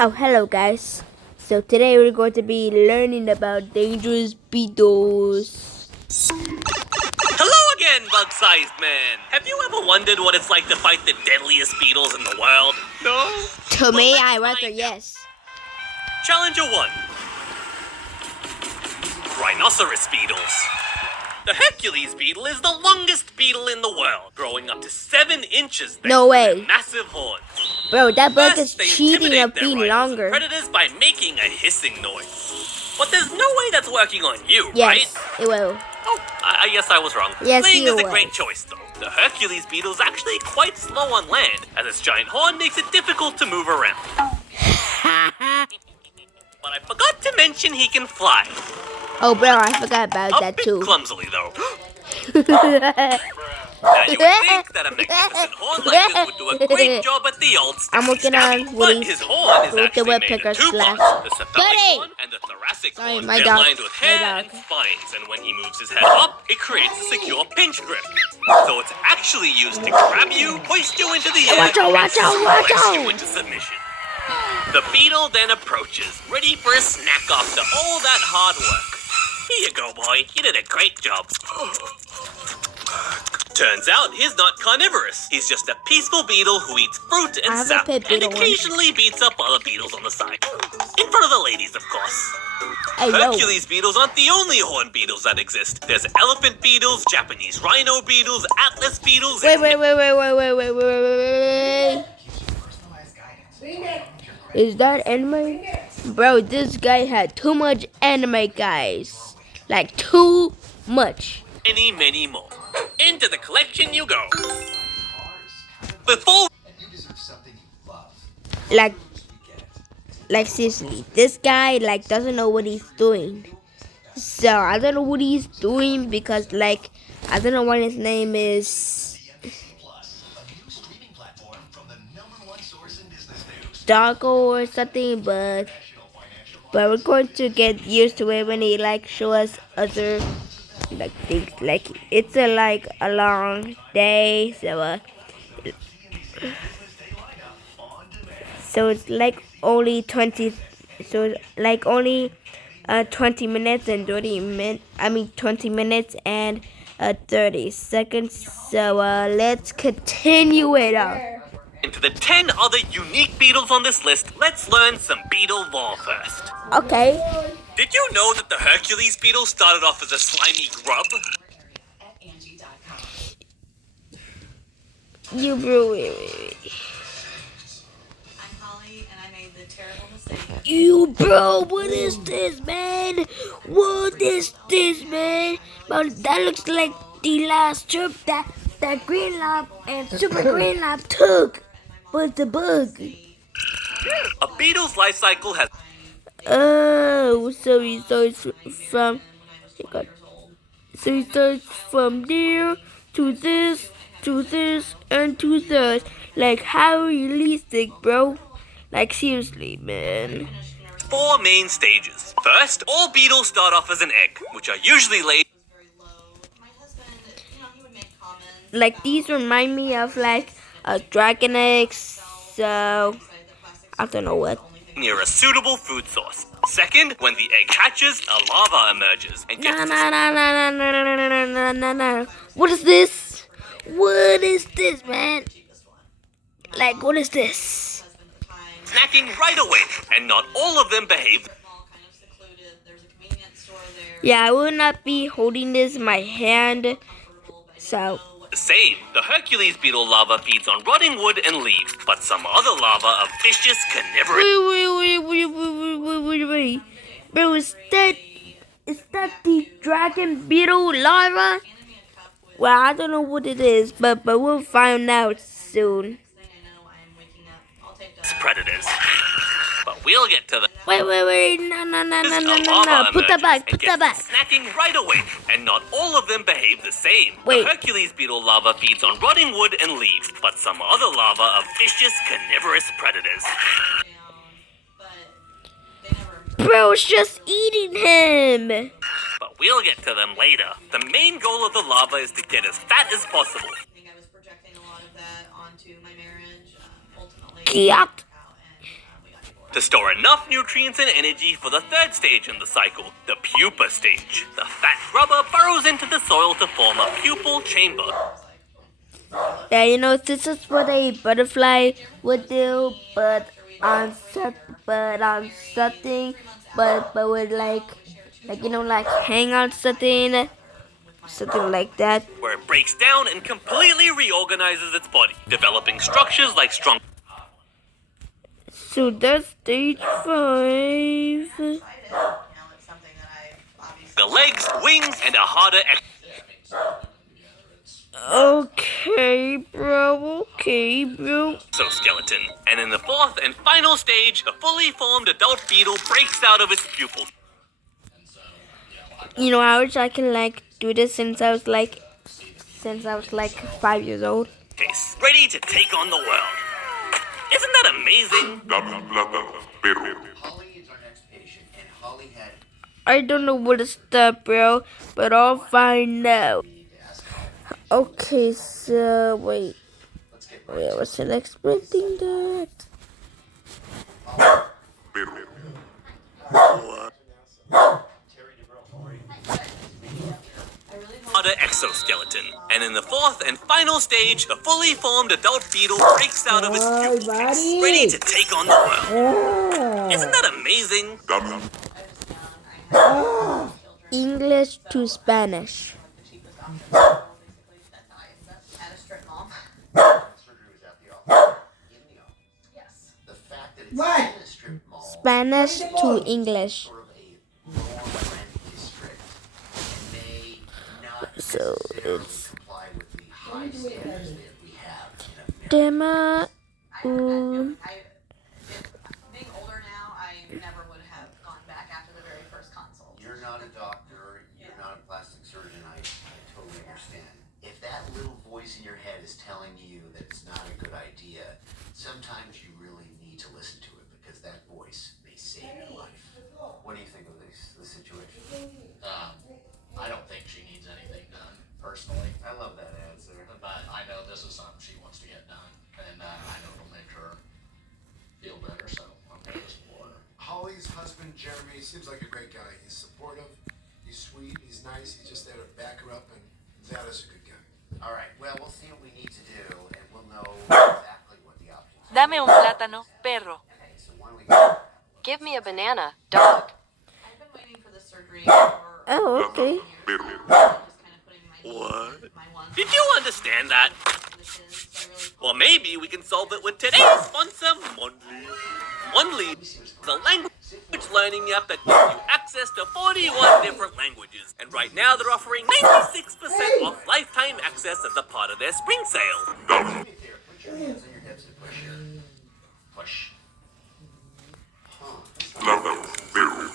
Oh, hello guys. So today we're going to be learning about dangerous beetles. Hello again, bug-sized man. Have you ever wondered what it's like to fight the deadliest beetles in the world? No? To me, let's I rather find out. yes. Challenger 1. Rhinoceros beetles. The Hercules beetle is the longest beetle in the world, growing up to 7 inches thanks No to way. their massive horns. Bro, that bug is First, they cheating intimidate of their being rivals and longer. predators by making a hissing noise. But there's no way that's working on you, Yes, right? it will. Oh, I guess I was wrong. Yes, Playing you is a was. great choice, though. The Hercules beetle is actually quite slow on land, as its giant horn makes it difficult to move around. But I forgot to mention he can fly. Oh, bro, I forgot about A that bit too. clumsily, though. Now, you would think that a magnificent horn like this would do a great job at the old I'm working on but Woody's his horn is with the actually made woodpecker of two slash. parts, the cephalic Buddy! horn and the thoracic Sorry, horn. my They're dog. lined with My hair dog. and spines, and when he moves his head up, it creates a secure pinch grip. So it's actually used to grab you, hoist you into the air, Watch out, watch out, watch and suplex you out. into submission. The beetle then approaches, ready for a snack after all that hard work. Here you go, boy. You did a great job. Turns out he's not carnivorous. He's just a peaceful beetle who eats fruit I and have a sap, pet and beetle once. occasionally beats up other beetles on the side. In front of the ladies, of course. Hey, yo. Hercules beetles aren't the only horned beetles that exist. There's elephant beetles, Japanese rhino beetles, atlas beetles, Wait, and wait, wait, wait, wait, wait, wait, wait, wait. Is that anime? Bro, this guy had too much anime, guys. Like, too much. many, many more. Into the collection you go. Before Like seriously, this guy like doesn't know what he's doing. So I don't know what he's doing because like I don't know what his name is. Darko or something, but we're going to get used to it when he like show us other like things. Like it's a long day, so it's like only 20. So it's like only 20 minutes and 20 minutes and 30 seconds. So let's continue it on. into the 10 other unique beetles on this list, let's learn some beetle lore first. Okay. Did you know that the Hercules beetle started off as a slimy grub? You bro. I'm Holly, and I made the terrible mistake. You bro, what is this, man? What is this, man? Bro, that looks like the last trip that Green Lab and Super Green Lab took. But the bug. A beetle's life cycle has Oh, so he starts from. So he starts from there to this, and to this. Like how realistic, bro? Like seriously, man. 4 main stages. First, all beetles start off as an egg, which are usually laid Very low. My husband, he would make comments. Like these remind me of like dragon eggs. So I don't know what. near a suitable food source. Second, when the egg hatches, a larva emerges and gets No. What is this? What is this, man? Like, what is this? snacking right away, and not all of them behave Small, kind of secluded. There's a convenience store there. Yeah, I will not be holding this in my hand. So, the same. The Hercules beetle larva feeds on rotting wood and leaves, but some other larvae are vicious carnivorous. wait. Bro, is that the dragon beetle larva? Well, I don't know what it is, but we'll find out soon. Thing I know, I am waking up. I'll take that. Predators. But we'll get to the Wait. No. Put that back. snacking right away, and not all of them behave the same. Wait. The Hercules beetle larva feeds on rotting wood and leaves, but some other larvae are vicious carnivorous predators. But they never. Bro, it's just eating him. But we'll get to them later. The main goal of the larva is to get as fat as possible. I think I was projecting a lot of that onto my marriage. Ultimately, Yup. out and we got divorced. to store enough nutrients and energy for the third stage in the cycle, the pupa stage. The fat grubber burrows into the soil to form a pupal chamber. Yeah, you know, this is what a butterfly would do, but on something, but with like you know, like hang on something like that. Where it breaks down and completely reorganizes its body, developing structures like strong So that's stage 5. You know, it's something that I obviously. legs, wings, and a harder Okay, bro. exoskeleton. And in the fourth and final stage, a fully formed adult beetle breaks out of its pupils. You know, I wish I can like do this since I was like 5 years old. Case, ready to take on the world. Isn't that amazing? Dame un plátano, perro. Holly is our next patient, and Holly had I don't know what is that, bro, but I'll find out. Okay, so wait, I wasn't expecting that. Perro. Harder exoskeleton. And in the fourth and final stage, a fully formed adult beetle breaks out of its pupil case, ready to take on the world. Isn't that amazing? Dame English to Spanish. At a strip mall. surgery was at the office. In the office. Yes. The fact that it's in a strip mall, Spanish to English. sort of a more rent district, and may not So necessarily it's comply with the high standards that we have in America. Dema. Being older now, I never would have gone back after the very first consult. You're not a doctor, you're not a plastic surgeon, I totally understand. If that little voice in your head is telling you that it's not a good idea, sometimes you really need to listen to it because that voice may save your life. What do you think of this situation? I don't think she needs anything done, personally. I love that answer. But I know this is something she wants to get done, and I know it'll make her feel better, so I'm going to support her. Holly's husband, Jeremy, seems like a great guy. He's supportive, he's sweet, he's nice, he's just there to back her up, and that is a good guy. All right, well, we'll see what we need to do, and we'll know exactly what the options are. Dame un plátano, perro. Okay, so why don't we go? Give me a banana, dog. I've been waiting for this surgery for Oh, okay. perro. just kind of putting my What? my one Did you understand that? which is I really Well, maybe we can solve it with today's sponsor, Mondly. Mondly is a language learning app that gives you access to 41 different languages. And right now they're offering 96% off lifetime access as a part of their spring sale. Dame Here, put your hands on your hips and push here. Push. plátano, perro.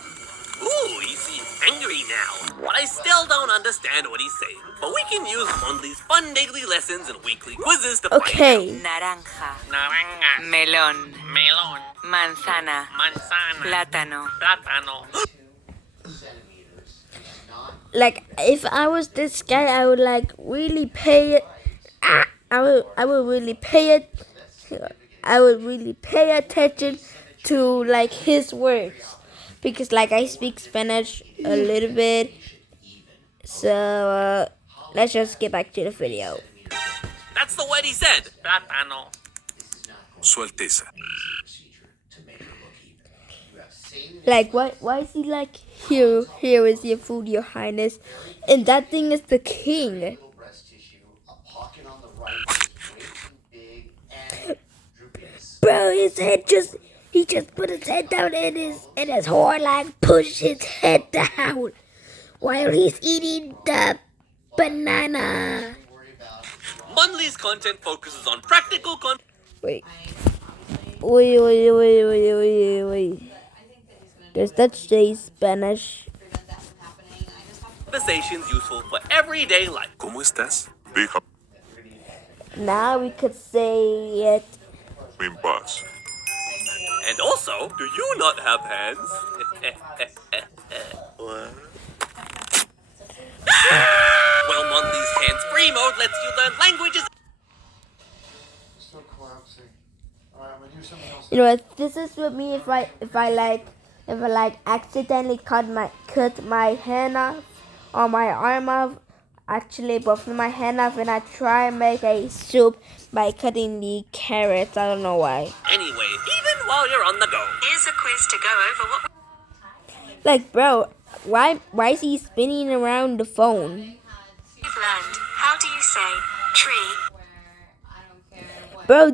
Ooh, he seems angry now. But I still don't understand what he's saying. But we can use Mondly's fun daily lessons and weekly quizzes to find Okay. Naranja, Naranja, melón, melon, manzana, manzana, plátano. plátano. Centimeters. It's not Like if I was this guy, I would like really pay it. I would really pay it. I would really pay attention to like his words because like I speak Spanish a little bit. So let's just get back to the video. That's the word he said. Plátano. Su Alteza. procedure to make her look even. You have same Like why is he like here is your food, your highness, and that thing is the king. little breast tissue, a pocket on the right is way too big, and droopiness. Bro, he just put his head down and his whore like pushed his head down while he's eating the banana. Worry about Mondly's content focuses on practical Wait. obviously Wait. I think that he's gonna Does that say Spanish? prevent that from happening. I just have to conversations useful for everyday life. ¿Cómo estás? Déjame Now we could say it. en paz. And also, do you not have hands? What? Well, Mondly's hands-free mode lets you learn languages still collapsing. Alright, I'm gonna do something else. You know, this is with me if I accidentally cut my hand off or my arm off. Actually, both of my hand off, and I try and make a soup by cutting the carrots. I don't know why. Anyway, even while you're on the go, Here's a quiz to go over what Like, bro, why is he spinning around the phone? we've learned. How do you say tree? Bro,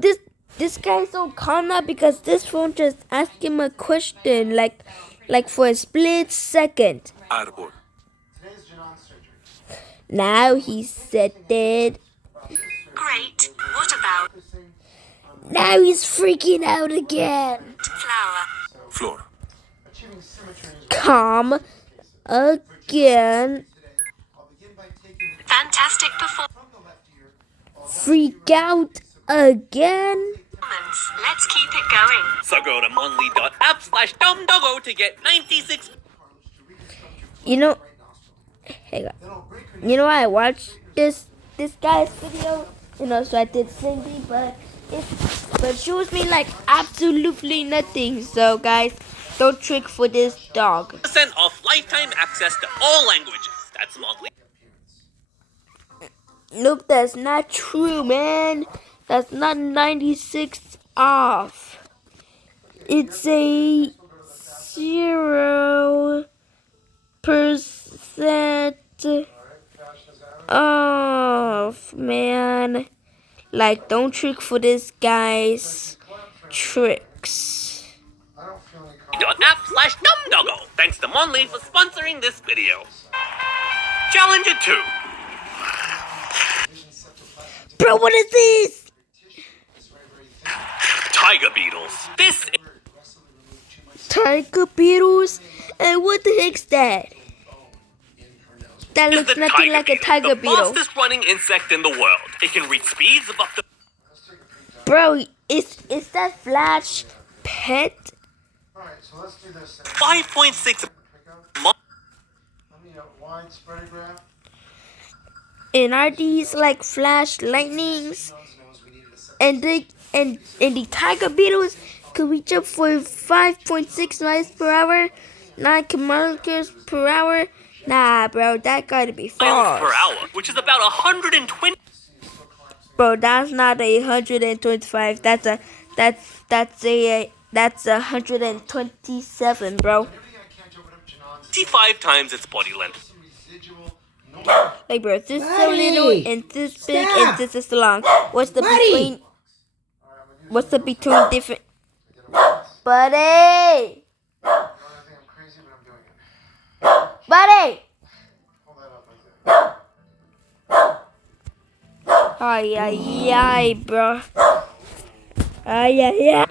this guy's so calm now because this phone just asked him a question like for a split second. Árbol. Today's Janon's surgery. Now he said it. Great. What about Now he's freaking out again. flower? Flor. Achieving symmetry is Calm again. today. I'll begin by taking the Fantastic performance. from the left ear. Freak out again. Let's keep it going. so go to monly.app/dumbdoggo to get 96. You know, hang on. Then I'll break her You know, I watched this guy's video. You know, so I did Cindy, but it shows me like absolutely nothing. So guys, don't trick for this dog. % off lifetime access to all languages. That's Monly. Nope, that's not true, man. That's not 96 off. It's a 0% off, man. Like, don't trick for this guy's tricks. I don't feel any App/dumbdoggo. Thanks to Monly for sponsoring this video. Challenge 2. Bro, what is this? Tiger beetles. This is Tiger beetles? And what the heck's that? That looks the nothing like a tiger the beetle. fastest running insect in the world. It can reach speeds of up to Bro, is that Flash pet? Alright, so let's do this. 5.6 Pick up. mi- Let me wide spreadograph. And are these like Flash lightnings? And the tiger beetles could reach up for 5.6 miles per hour, 9 kilometers per hour. Nah, bro, that gotta be miles per fast. hour, which is about 120. Bro, that's not 125. That's 127, bro. 25 times its body length. Like, bro, this is so little and this big and this is long. What's the between? What's the between different? Buddy, I think I'm crazy, but I'm doing it. buddy. Pull that up like that. Ay, ay, ay, bro. Ay, ay, ay.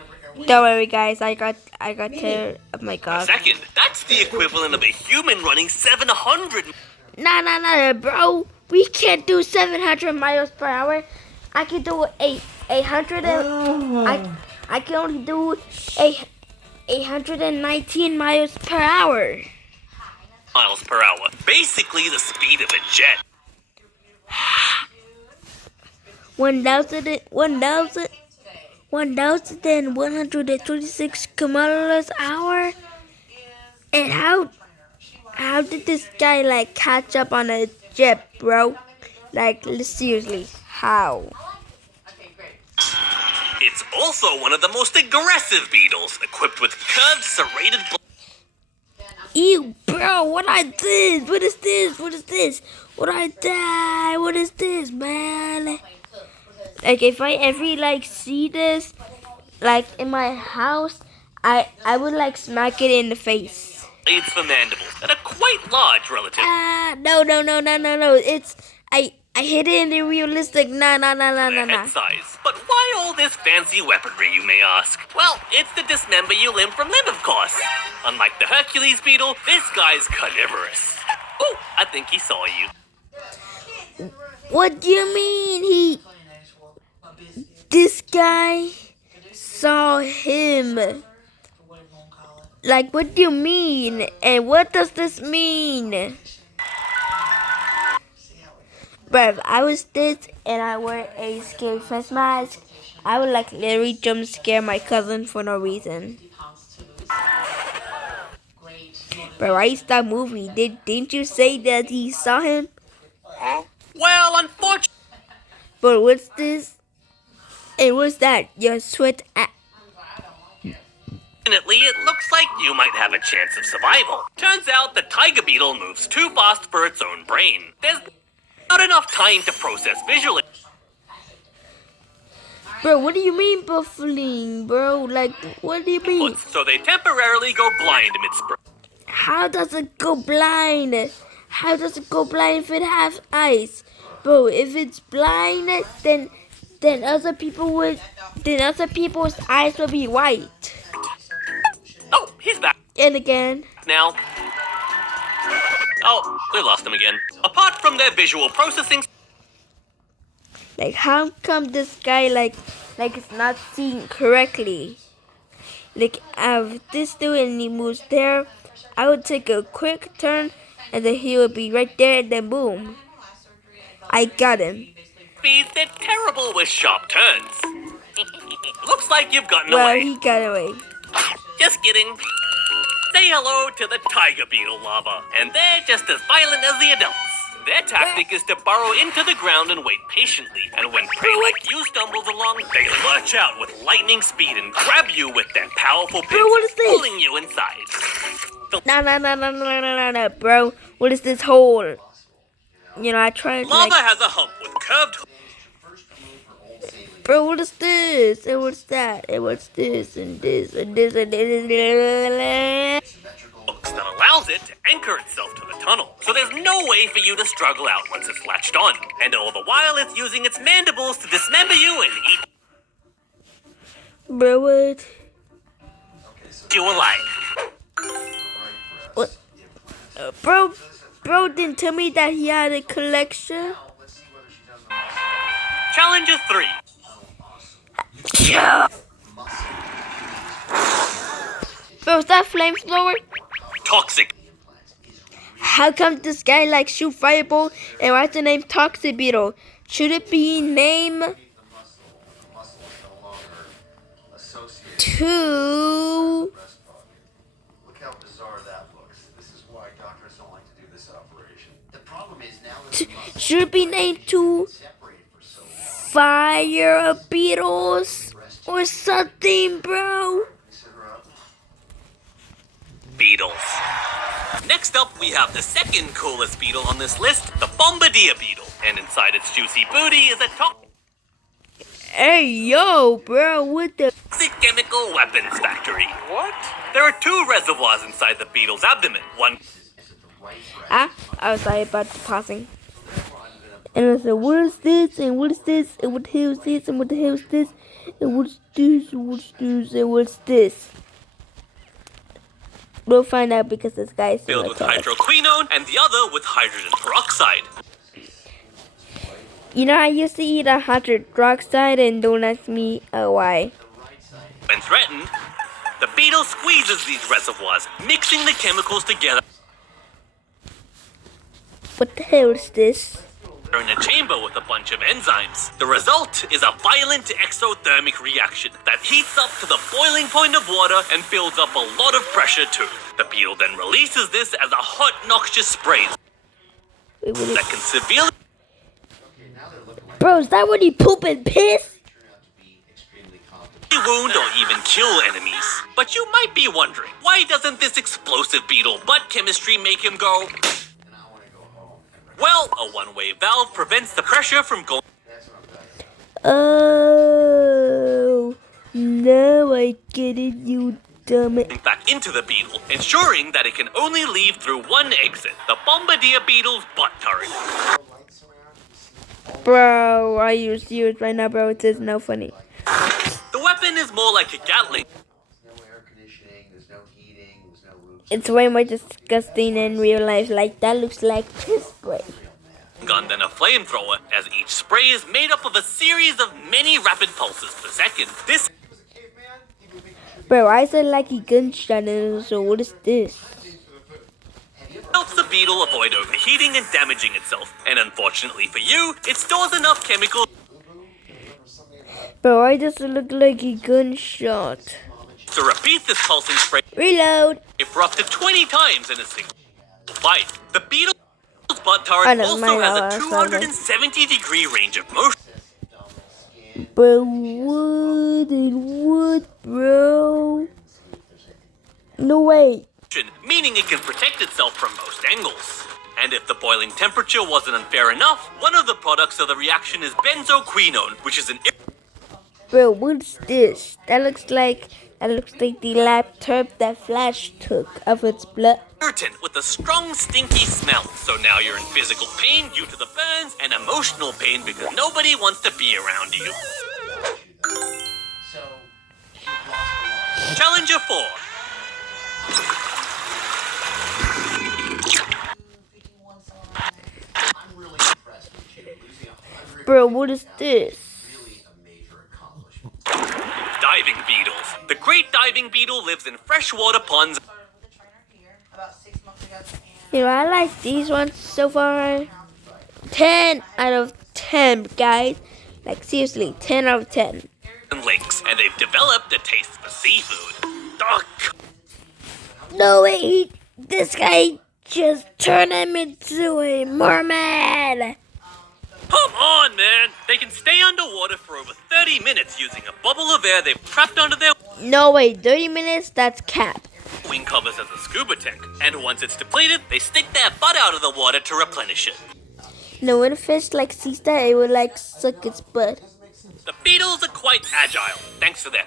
Don't worry, guys. I got tired of my god. Second, that's the equivalent of a human running 700. Nah, bro. We can't do 700 miles per hour. I can do 800 and I can only do 819 miles per hour. Miles per hour. Basically the speed of a jet. 1,126 kilometers an hour. And how did this guy like catch up on a jet, bro? Like, seriously, how? It's also one of the most aggressive beetles, equipped with curved serrated Ew, bro, what I did? What is this? What is this? What I did? What is this, man? Like, if I ever like see this, like in my house, I would like smack it in the face. blades for mandibles that are quite large relative. No. It's I hit it in the realistic. Nah. Head size. But why all this fancy weaponry, you may ask? Well, it's to dismember you limb from limb, of course. Unlike the Hercules beetle, this guy's carnivorous. Oh, I think he saw you. What do you mean this guy saw him? Like, what do you mean? And what does this mean? Bruv, I was this and I wear a scary face mask I would like literally jump scare my cousin for no reason. Bro, I used that movie. Didn't you say that he saw him? Well, unfortunately, But what's this? And what's that? Your sweat. it looks like you might have a chance of survival. Turns out the tiger beetle moves too fast for its own brain. There's not enough time to process visually. Bro, what do you mean buffling, bro? Like, what do you mean? So they temporarily go blind mid-spring. How does it go blind? How does it go blind if it has eyes? Bro, if it's blind, then other people's eyes will be white. Oh, he's back And again. now. Oh, we lost him again. Apart from their visual processing, Like, how come this guy like it's not seeing correctly? Like, if this dude and he moves there, I would take a quick turn, and then he would be right there, and then boom, I got him. speeds, they're terrible with sharp turns. Looks like you've gotten Well, away. he got away. Just kidding. Say hello to the tiger beetle larva, and they're just as violent as the adults. Their tactic is to burrow into the ground and wait patiently, and when prey like you stumbles along, they lurch out with lightning speed and grab you with their powerful Bro, pins, what is this? pulling you inside. No, bro. What is this hole? You know, I tried Lava like, has a hump with curved bro, what is this? And what's that? And what's this? And this and this and this. hooks that allows it to anchor itself to the tunnel. So there's no way for you to struggle out once it's latched on. And all the while it's using its mandibles to dismember you and eat Bro, what? you alive. What? Bro didn't tell me that he had a collection. Challenger 3. Bro, is that flamethrower? Toxic. How come this guy like shoot fireball and why's the name Toxic Beetle? Should it be named to Look how bizarre that looks. This is why doctors don't like to do this operation. The problem is now that the muscle should it be named to is separated for so long. Fire Beetles or something, bro? Beetles. Next up, we have the second coolest beetle on this list, the Bombardier beetle. And inside its juicy booty is a toxic Hey yo, bro, what the? chemical weapons factory. What? There are two reservoirs inside the beetle's abdomen. One I was sorry about the pausing. And I said, what is this? And what is this? And what the hell is this? And what the hell is this? And what's this? And what's this? And what's this? We'll find out because this guy is filled with hydroquinone and the other with hydrogen peroxide. You know, I used to eat a hydroxide and don't ask me why. When threatened, the beetle squeezes these reservoirs, mixing the chemicals together What the hell is this? in a chamber with a bunch of enzymes. The result is a violent exothermic reaction that heats up to the boiling point of water and builds up a lot of pressure too. The beetle then releases this as a hot, noxious spray Wait, what is... that can severely Bro, is that when you poop and piss? wound or even kill enemies. But you might be wondering, why doesn't this explosive beetle butt chemistry make him go? Well, a one-way valve prevents the pressure from going Oh, now I get it, you dumb. back into the beetle, ensuring that it can only leave through one exit, the Bombardier beetle's butt turret. Bro, are you serious right now, bro? It is no funny. The weapon is more like a Gatling There's no air conditioning, there's no heating, there's no roofs. It's way more disgusting in real life. Like, that looks like piss spray. gun than a flamethrower, as each spray is made up of a series of many rapid pulses per second. This Bro, I said like a gunshot, and so what is this? helps the beetle avoid overheating and damaging itself, and unfortunately for you, it stores enough chemical Bro, why does it look like a gunshot? To repeat this pulsing spray Reload. for up to 20 times in a single fight. The Beetle's butt I turret don't also mind has how a I found it. 270-degree range of motion. Bro, wood and wood, bro. No way. Meaning it can protect itself from most angles. And if the boiling temperature wasn't unfair enough, one of the products of the reaction is benzoquinone, which is an Bro, what's this? That looks like the laptop that Flash took of its blood. irritant with a strong, stinky smell. So now you're in physical pain due to the burns and emotional pain because nobody wants to be around you. So, you've lost a lot. Challenger 4. I'm really impressed with you. Losing 100 Bro, what is this? really a major accomplishment. Diving beetles. The great diving beetle lives in freshwater ponds. Started with the trainer here about 6 months ago, and You know, I like these ones so far. 10 out of 10, guys. Like, seriously, 10 out of 10. and lakes, and they've developed a taste for seafood. Ugh. No way, this guy just turned him into a mermaid. Come on, man! They can stay underwater for over 30 minutes using a bubble of air they've trapped under their No way, 30 minutes, that's cap. wing covers as a scuba tank. And once it's depleted, they stick their butt out of the water to replenish it. No, when a fish like sees that, it would like suck its butt. The beetles are quite agile, thanks to their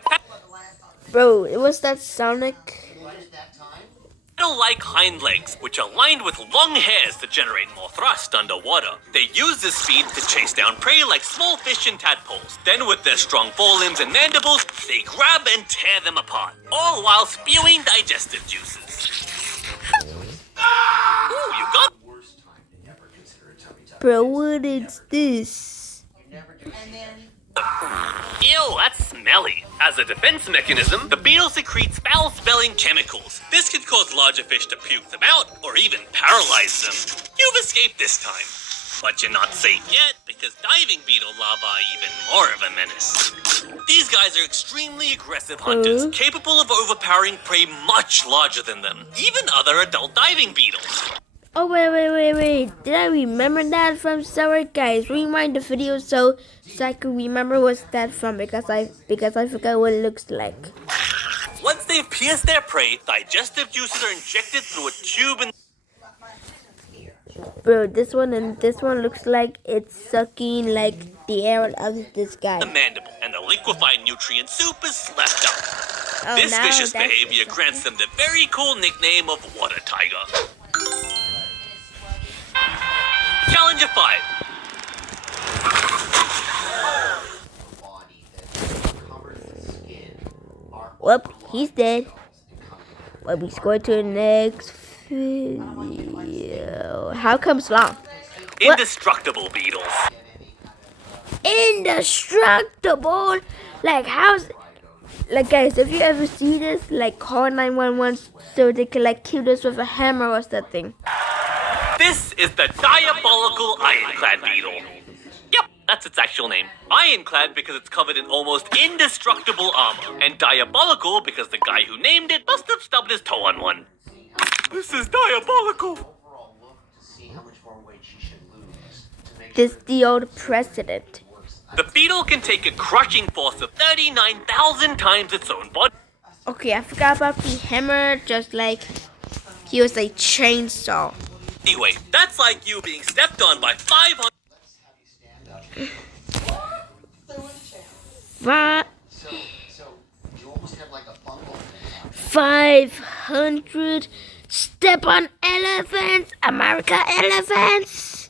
Bro, it was that Sonic. petal-like hind legs, which are lined with long hairs to generate more thrust underwater. They use this speed to chase down prey like small fish and tadpoles. Then with their strong forelimbs and mandibles, they grab and tear them apart, all while spewing digestive juices. Ooh, you got Worst time to ever consider a tummy tuck. Bro, what is this? then Ew, that's smelly. As a defense mechanism, the beetle secretes foul-smelling chemicals. This could cause larger fish to puke them out, or even paralyze them. You've escaped this time. But you're not safe yet, because diving beetle larvae are even more of a menace. These guys are extremely aggressive hunters, capable of overpowering prey much larger than them, even other adult diving beetles. Oh, wait. Did I remember that from somewhere? Guys, rewind the video so I can remember what's that from because I forgot what it looks like. Once they've pierced their prey, digestive juices are injected through a tube in Bro, this one and this one looks like it's sucking like the air out of this guy. the mandible, and the liquefied nutrient soup is slept up. Oh, This now vicious that's behavior the grants them the very cool nickname of water tiger. Challenger 5. Body that covers the skin are Whoop, he's dead. Well, we scored to the next video. How comes long? Indestructible beetles. Indestructible? Like, how's... Like, guys, if you ever see this, like, call 911 so they can, like, kill us with a hammer or something. This is the diabolical ironclad beetle. Yep, that's its actual name. Ironclad because it's covered in almost indestructible armor, and diabolical because the guy who named it must have stubbed his toe on one. This is diabolical. overall look to see how much more weight she should lose to make This sure the old precedent. The beetle can take a crushing force of 39,000 times its own body. Okay, I forgot about the hammer, just like he was a chainsaw. Anyway, that's like you being stepped on by 500 so you almost have like a bungle thing. 500 step on elephants, America elephants.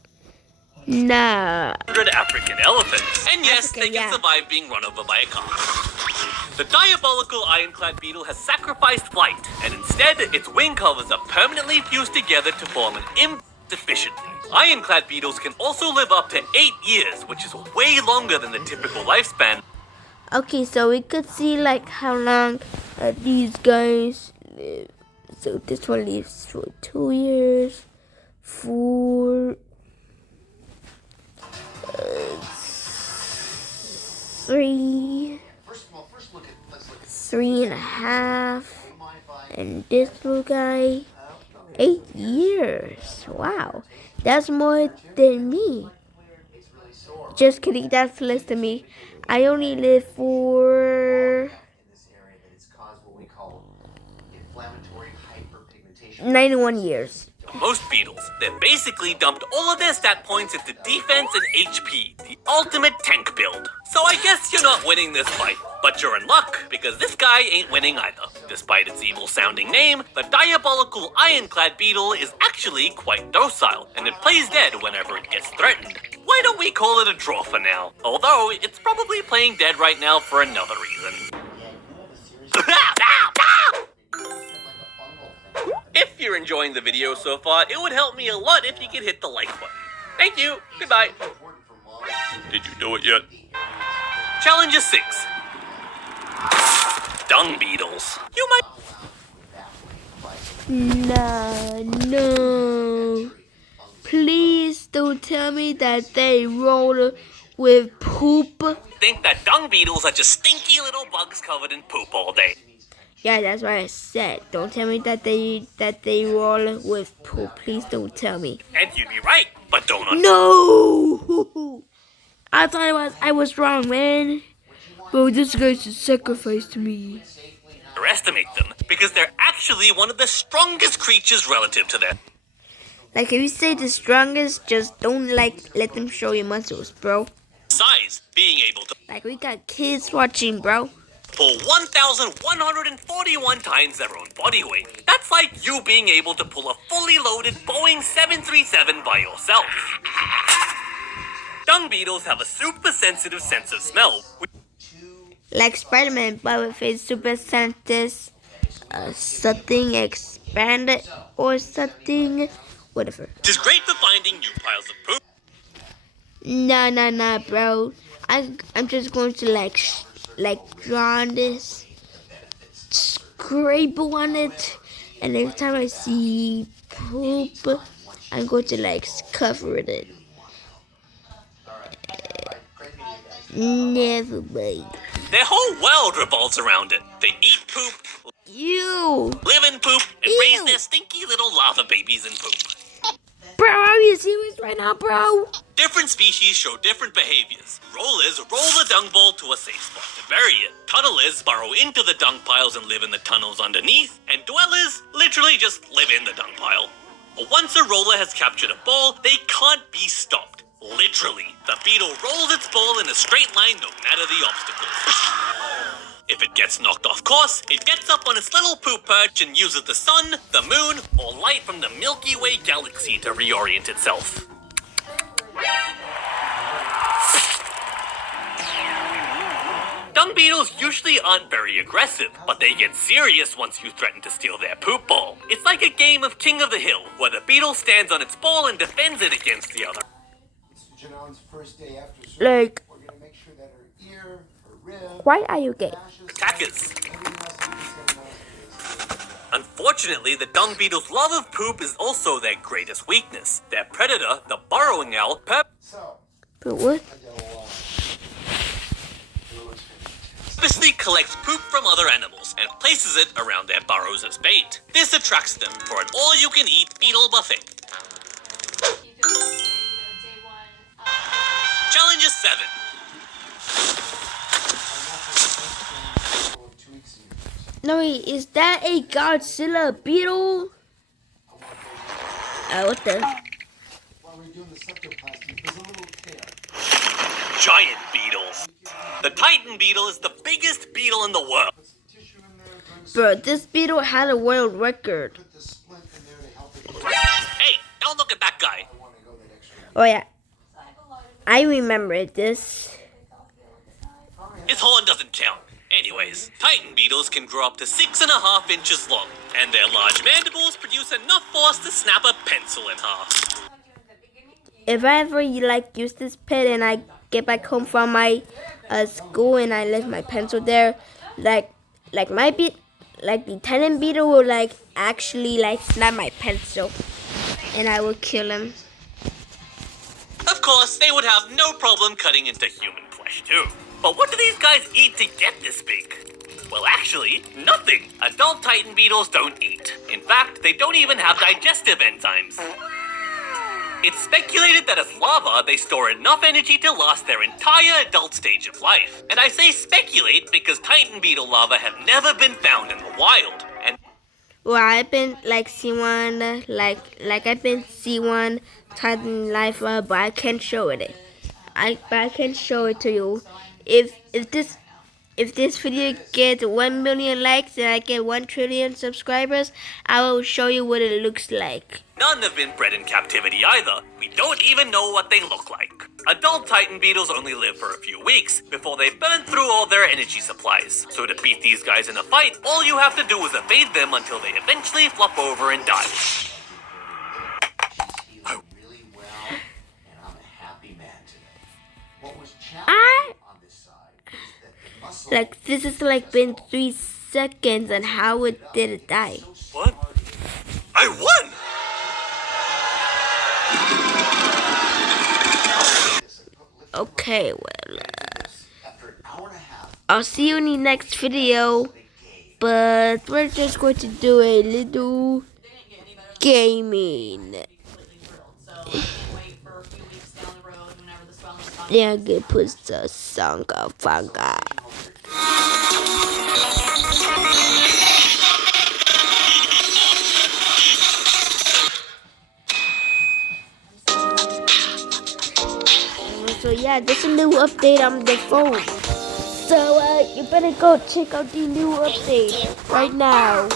Nah. African elephants. And yes, African, they can yeah. survive being run over by a car. The diabolical ironclad beetle has sacrificed flight, and instead, its wing covers are permanently fused together to form an efficiently. Ironclad beetles can also live up to 8 years, which is way longer than the typical lifespan. Okay, so we could see like how long these guys live. So this one lives for 2 years, 4, 3, First look at, let's look at 3.5, modify. and this little guy, 8 years. Wow, that's more than me. It's really sore Just kidding, that's less than me. I only live for in this area that it's caused what we call inflammatory hyperpigmentation. 91 years. Most beetles, they basically dumped all of their stat points into defense and HP, the ultimate tank build. So I guess you're not winning this fight, but you're in luck, because this guy ain't winning either. Despite its evil-sounding name, the diabolical ironclad beetle is actually quite docile, and it plays dead whenever it gets threatened. Why don't we call it a draw for now? Although, it's probably playing dead right now for another reason. If you're enjoying the video so far, it would help me a lot if you could hit the like button. Thank you. Goodbye. Did you do it yet? Challenger 6. Dung beetles. You might... No. Please don't tell me that they roll with poop. think that dung beetles are just stinky little bugs covered in poop all day. Yeah, that's what I said. Don't tell me that they roll with poop. Please don't tell me. And you'd be right, but don't No! I thought I was wrong, man. Bro, this guy's a sacrifice to me. underestimate them, because they're actually one of the strongest creatures relative to them. Like, if you say the strongest, just don't, like, let them show your muscles, bro. Size, being able to Like, we got kids watching, bro. pull 1,141 times their own body weight. That's like you being able to pull a fully loaded Boeing 737 by yourself. Dung beetles have a super sensitive sense of smell, Like Spider-Man, but with his super senses, something expanded or something, whatever. which is great for finding new piles of poop. Nah, bro. I'm just going to like draw on this, scrape on it, and every time I see poop, I'm going to like cover it. Never mind. Their whole world revolves around it. They eat poop, You, live in poop, and Ew. raise their stinky little lava babies in poop. bro, are you serious right now, bro? Different species show different behaviors. Rollers roll the dung ball to a safe spot to bury it. Tunnelers burrow into the dung piles and live in the tunnels underneath. And dwellers literally just live in the dung pile. Once a roller has captured a ball, they can't be stopped. Literally, the beetle rolls its ball in a straight line no matter the obstacles. If it gets knocked off course, it gets up on its little poop perch and uses the sun, the moon, or light from the Milky Way galaxy to reorient itself. Dung beetles usually aren't very aggressive, but they get serious once you threaten to steal their poop ball. It's like a game of King of the Hill, where the beetle stands on its ball and defends it against the other. It's Janon's first day after surgery. Like, We're gonna make sure that her ear, her rib, why are you gay? lashes, Attackers. everything else is gonna know. Unfortunately, the dung beetle's love of poop is also their greatest weakness. Their predator, the burrowing owl, So, But what? I got a lot. purposely collects poop from other animals and places it around their burrows as bait. This attracts them for an all-you-can-eat beetle buffet. Challenger 7. No, wait, is that a Godzilla beetle? What the? While we're doing the septoplasty, there's a little tail. Giant beetles. The Titan beetle is the biggest beetle in the world. Put some tissue in there, bring some, Bro, this beetle had a world record. put the splint in there to help it. Hey, don't look at that guy. I want to go that extra. Oh yeah, I remember this. His horn doesn't count. Anyways, Titan beetles can grow up to 6.5 inches long, and their large mandibles produce enough force to snap a pencil in half. If I ever like use this pen and I get back home from my school and I left my pencil there, like the Titan beetle will like actually like snap my pencil, and I will kill him. Of course, they would have no problem cutting into human flesh too. But what do these guys eat to get this big? Well, actually, nothing. Adult Titan beetles don't eat. In fact, they don't even have digestive enzymes. It's speculated that as larvae, they store enough energy to last their entire adult stage of life. And I say speculate because Titan beetle larvae have never been found in the wild. And Well, I've been like C1, I've been C1 Titan Life, but I can't show it. But I can show it to you. If this video gets 1 million likes and I get 1 trillion subscribers, I will show you what it looks like. none have been bred in captivity either. We don't even know what they look like. Adult Titan beetles only live for a few weeks before they burn through all their energy supplies. So to beat these guys in a fight, all you have to do is evade them until they eventually flop over and die. She's healing really well, and I'm a happy man today. What was challenging on this side is that the muscle Like this is like been 3 seconds, and how did it die? What? I won! Okay, well, after an hour and a half I'll see you in the next video. But we're just going to do a little gaming. completely thrilled. So I can't wait for a few weeks down the road whenever the swelling stops. Yeah, I'm gonna put the song of Fanga. So yeah, there's a new update on the phone. So you better go check out the new update right now.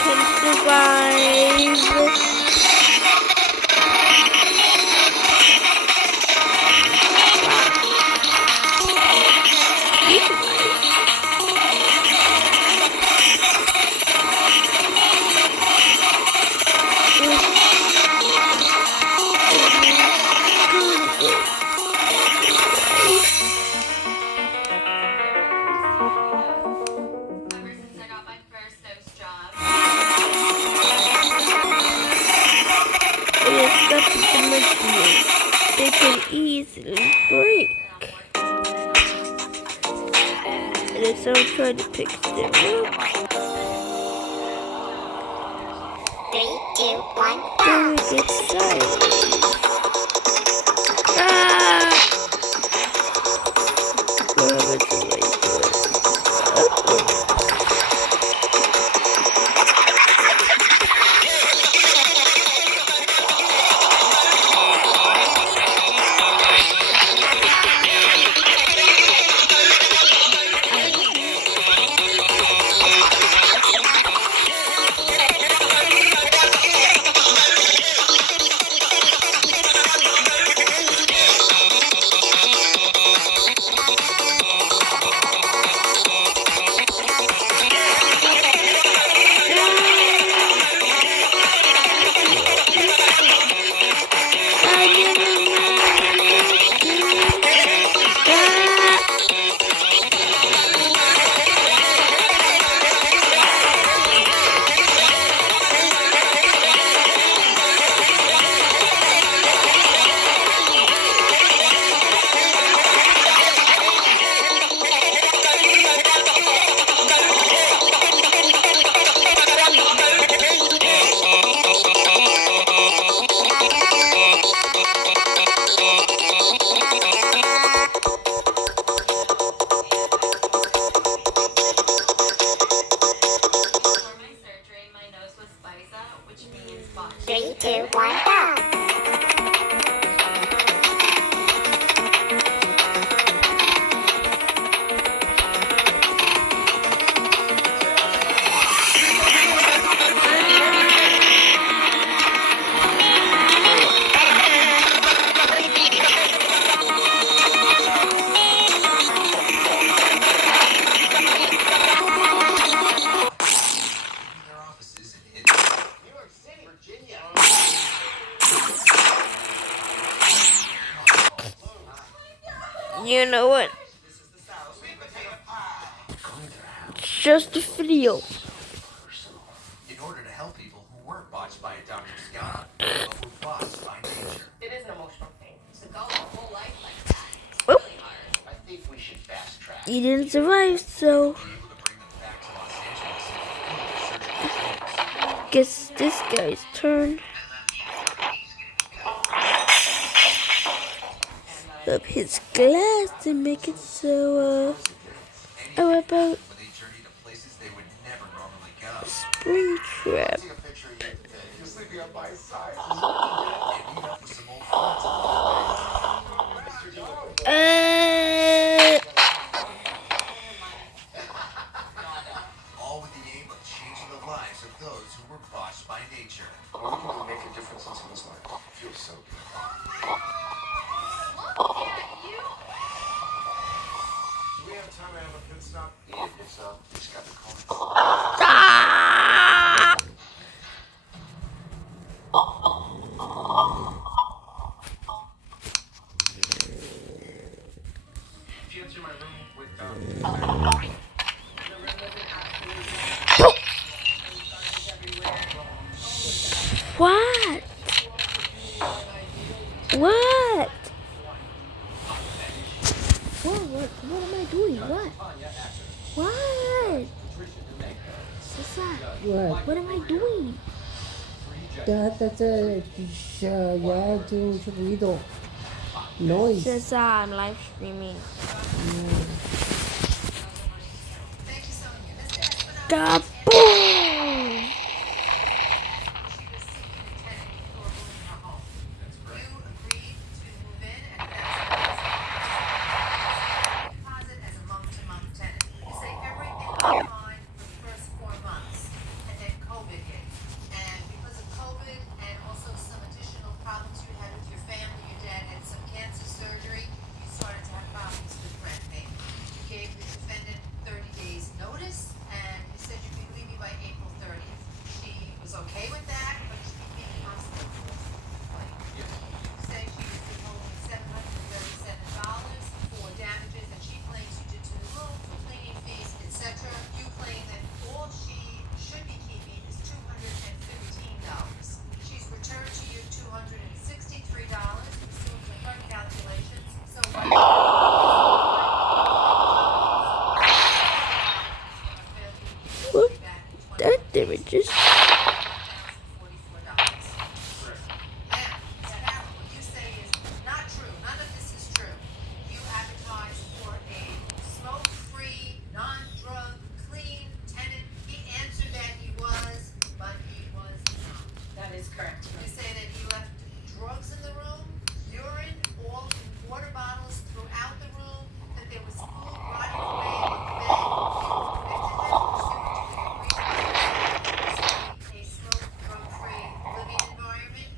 Can survive. me, they could easily break. And if someone tried to pick them up, 3, 2, 1, they would get sideways. Ah! What happens if I do it? Before my surgery, my nose was Spiza, which means botched. 3, 2, 1, go. Their offices in New York City, Virginia. You know what? Just a video. In order to help people who weren't botched by a Dr. Scott, but were botched by nature. It is an emotional thing. To go a whole life like that, it's Oop. really hard. I think we should fast track. He didn't survive, so Be able to bring them back to Los Angeles and finish surgical guess this guy's turn. Up his glass and make it so how about where they journey to places they would never normally go. Spring Trap? Take a picture of you today. You're sleeping on my side. And meet up with some old friends. All with the aim of changing the lives of those who were botched by nature. What do you make a difference in someone's life? It feels so good. Do we have time to have a pit stop? Yeah, pit stop. Just got the call. Ah! If you enter my room with What? What? What am I doing? What? What? Cesar, what am I doing? Ya tiene mucho ruido. Noise. Cesar, I'm live streaming. Da boom! Gave the defendant 30 days notice, and you said you'd be Correct. You say that he left drugs in the room, urine, all in water bottles throughout the room, that there was food rotting away on the bed. You convicted him pursuant to the agreement a smoke, drug-free living environment.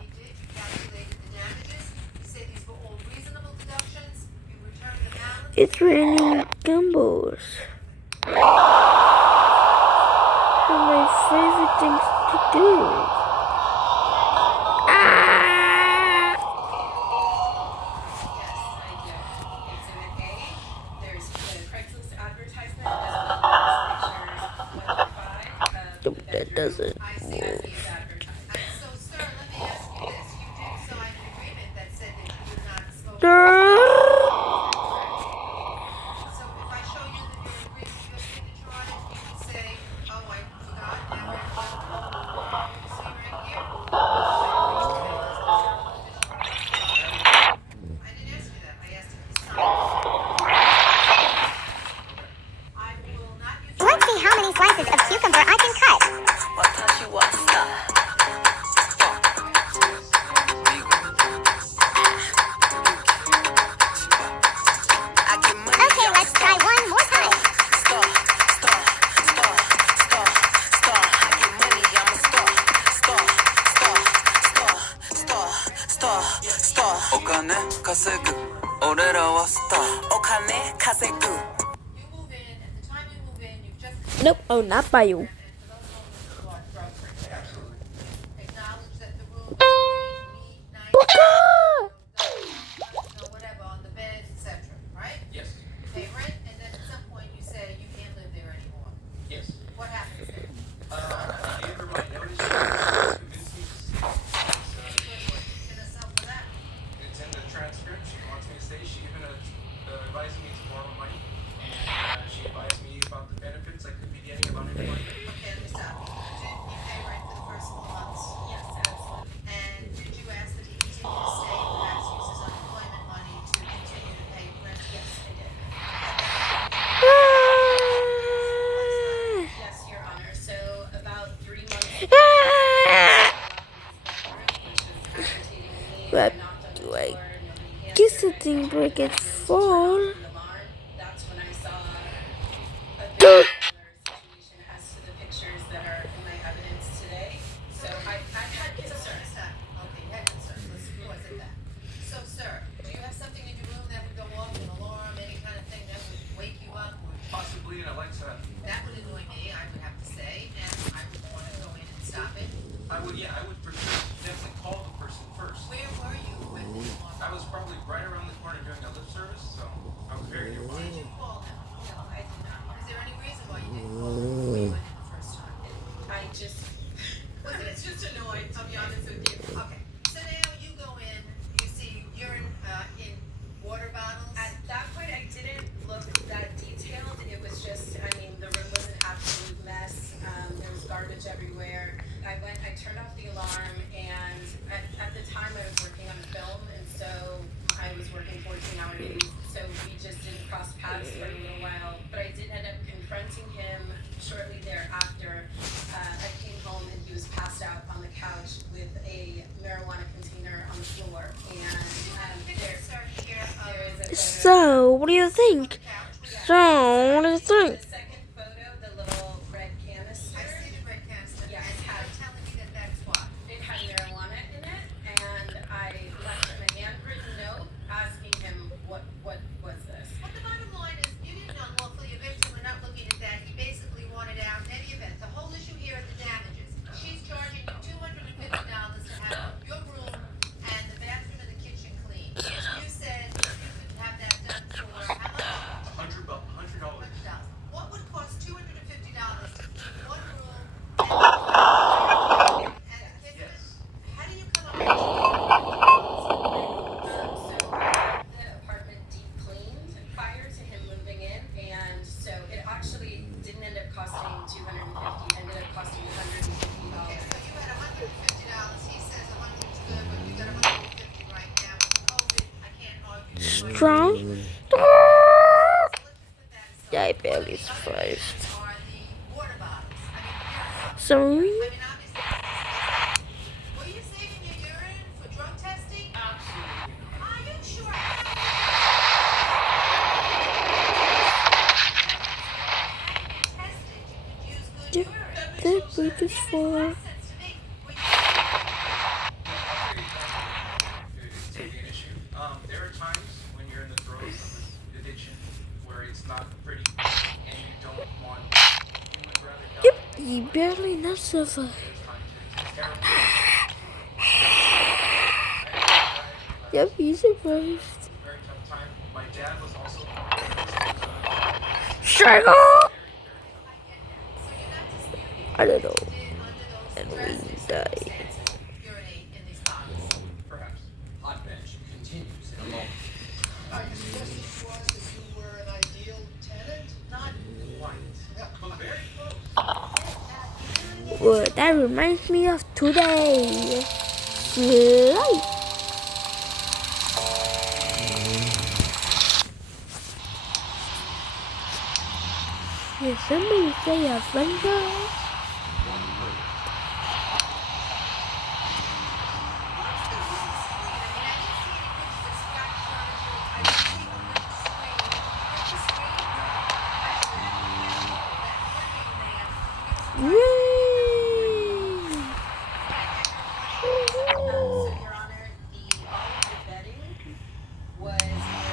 He did. You calculated the damages. You say these were all reasonable deductions. You returned the balance. It's raining gumballs. One of my favorite things to do. Ah! Yes, I do. Exhibit A, there's the Craigslist advertisement. Nope, that doesn't. I see it's advertised. So, sir, let me ask you this. You did sign an agreement that said that you would not smoke. So, if I show you the new agreement, your signature on it, you would say, oh, I forgot, now we're going to see right here. I didn't ask you that. I asked if you signed it. I will not use. Let's see how many slices of cucumber I can cut. Okay, let's try one more time. You move in, at the time you move in, you've just. Nope, oh, not by you. Acknowledge that the room is clean, neat, nice, whatever, on the bed, etc., right? Yes. Pay rent, and then at some point you say you can't live there anymore. Yes. What happens then? I gave her my notice. She convinced me to stay. Gonna sell for that? It's in the transcript. She wants me to stay. She even advised me to borrow money. And she advised me about the benefits I could be getting about any money. Okay, let me stop. Did you pay rent for the first 4 months? Yes, absolutely. And did you ask that he continue to stay, perhaps use his unemployment money to continue to pay rent? Yes, I did. Yes, Your Honor. So about 3 months ago, What do I guess the thing break it fall? That's when I saw a very similar situation as to the pictures that are in my evidence today. So I had concerns. Okay, you had concerns. Let's pause at that. So, sir, do you have something in your room that would go off, an alarm, any kind of thing that would wake you up? Or Possibly an Alexa. that would annoy me, I would have to say, and I would want to go in and stop it. I would prefer definitely call the person first. Where were you when the alarm? I was probably right around the corner doing a lip service, so I was very nearby. Did you call him? No, I did not. Is there any reason why you didn't call him when you went in the first time? I just It's just annoying, I'll be honest with you. Okay, so now you go in, you see urine in water bottles. at that point I didn't look that detailed. It was just, I mean, the room was an absolute mess. There was garbage everywhere. I turned off the alarm, and at the time I was working on film, and so I was working 14-hour days. So we just didn't cross paths for a little while. But I did end up confronting him shortly thereafter. I came home and he was passed out on the couch with a marijuana container on the floor. And Pictures are here there is a photo. So, what do you think? So, what do you think? The second photo, the little red canister. I see the red canister. Yes. And you're telling me that that's what? It had marijuana in it, and I left him a handwritten note asking him what was this. Well, the bottom line is, you didn't unlawfully evict him. We're not looking at that. He basically wanted out in any event. The whole issue here is the damages. She's charging you $250 to have your room and the bathroom and the kitchen clean. You said you could have that done for how much? $100. What would cost $250 to keep one room and the kitchen? Yes. How do you come up with So the apartment deep cleaned prior to him moving in, and so it actually didn't end up costing $250. It ended up costing $150. Okay, so you had $150. He says 100 is good, but you got 150 right now. With COVID, I can't argue. Strong? So let's put that aside. Yeah, I barely survived. Are the water bottles. I mean, So, obviously, He barely not survive. Yep, he survived. Very tough time. My dad was also Struggle! I don't know. And we died. Urinate in these bottles. perhaps. Hot bench continues in a moment. Are you suggesting to us that you were an ideal tenant? Not quite, but very close. Well, that reminds me of today. Flight. Did somebody say Avengers? So, Your Honor, all of the bedding was brand new,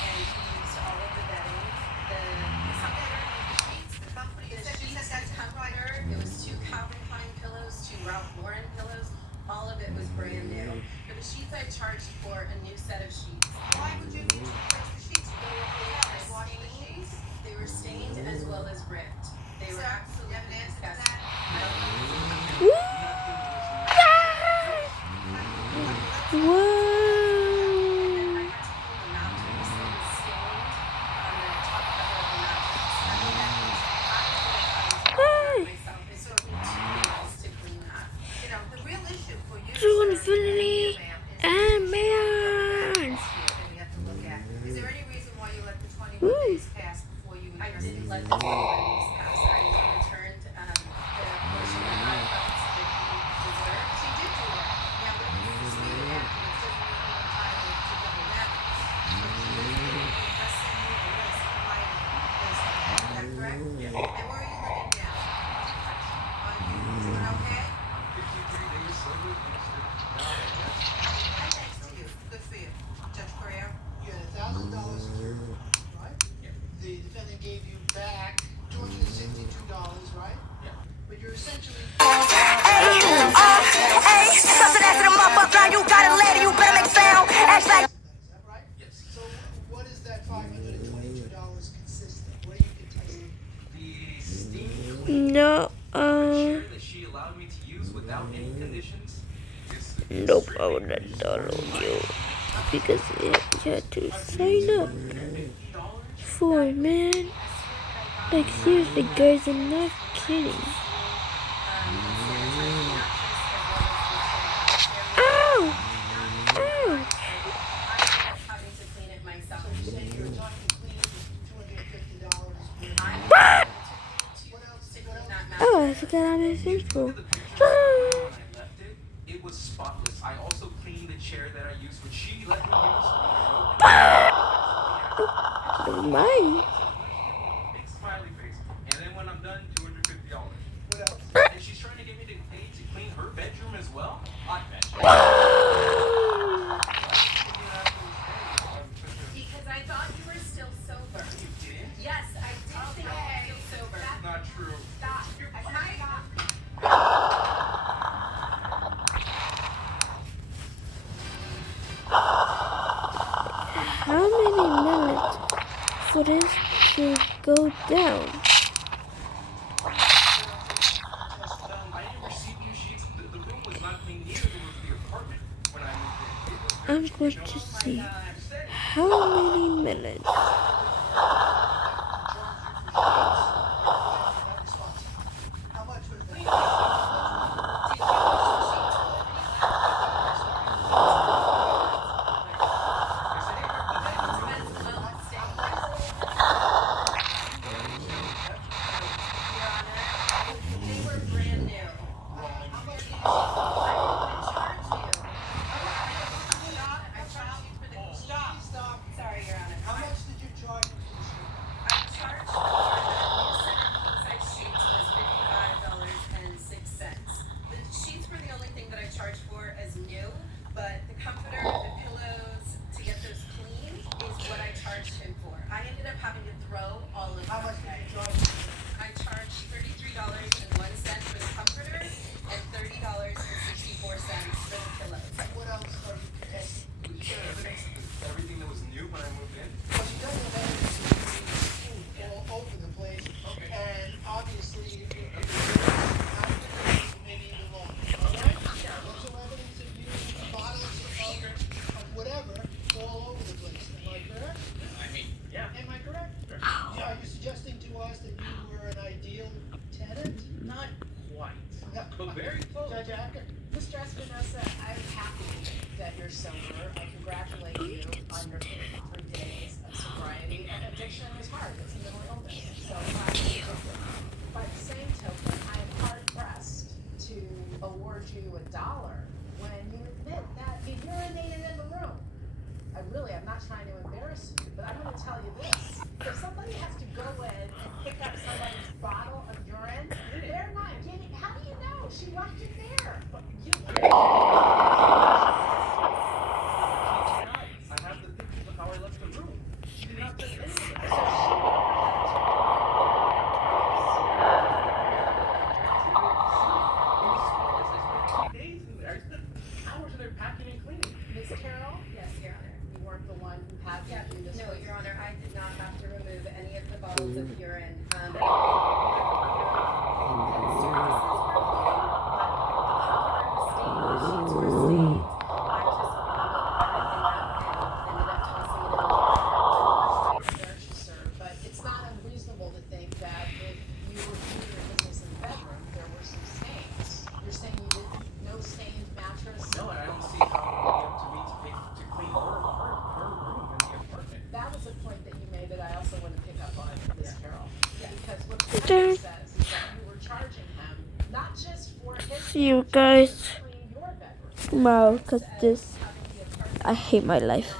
and he used all of the bedding. The sheets, the comforter, it was 2 Calvin Klein pillows, 2 Ralph Lauren pillows. All of it was brand new. For the sheets, I charged for a new set of sheets. Why would you need to replace the sheets? They were stained. They were stained as well as ripped. They were Sir, absolutely you have an answer to disgusting. You know, the real issue for you, True sir, Infinity ma'am, and man. that we have to look at. Is there any reason why you let the 21 days pass before you I addressed didn't it? let the 21 days pass. I returned the portion of my funds that he deserved. She did do that. Now, when you disputed afterwards, doesn't mean you're entitled to double damages. But she was giving you less than you or less than lighting based on that. Is that correct? Yeah. And where are you living now? Are you doing okay? 53 days sober, thanks to God, I guess. And thanks to you. Good for you. Judge Correa? You had $1,000 security, right? Yeah. The defendant gave you back $262, right? Yeah. But you're essentially. Is that right? Yes. So what is that $522 consist of? What are you contesting? The steam No, chair that she allowed me to use without any conditions is nope, I would not download you. Because you had to sign up for it, man. Like, seriously, guys, I'm not kidding. Ow! Ow! Having to clean it myself. So you're saying you're talking clean $250 worth. Ah! What else? Oh, I forgot I'm in Facebook. when I left it, it was spotless. I also cleaned the chair that I used, which she let me use. Don't mind. Big smiley face. And then when I'm done, $250. What else? And she's trying to get me to pay to clean her bedroom as well. Hot bench. Because I thought you were still sober. You didn't? Yes, I did think you were still sober. Not true. Stop. How many minutes for this to go down? I didn't receive new sheets. The room was not clean. Neither was the apartment when I moved in. I'm going to see how many minutes. How much was that? They were brand new. Stop. Sorry, Your Honor. How much did you very close. Judge Acker. Mr. Espinosa, I'm happy that you're sober. I congratulate you on your 53 days of sobriety. And addiction is hard. It's a mental illness. So I'm different. By the same token, I am hard pressed to award you $1 when you admit that you urinated in the room. I'm not trying to embarrass you, but I'm going to tell you this. If somebody has to go in and pick up somebody's bottle of urine, they're not getting, how do you know? She left it there. I have the pictures of how I left the room. She did not touch any of it. So she Days in there. I spent hours in there packing and cleaning. Ms. Carroll, Yes, Your Honor. you weren't the one who had Yeah, to do this. no, was- Your Honor, I did not have to remove any of the bottles of urine. Sir, but it's not unreasonable to think that if you were doing your business in the bedroom, there were some stains. You're saying you didn't, no stained mattress? No, and I don't see how it would be up to me to clean her room in the apartment. That was a point that you made that I also want to pick up on, Ms. Carroll. Because what the Dun. record says is that you were charging him, not just for his See you damages, but guys to clean your bedroom. tomorrow, because this, Having the apartment I hate my life.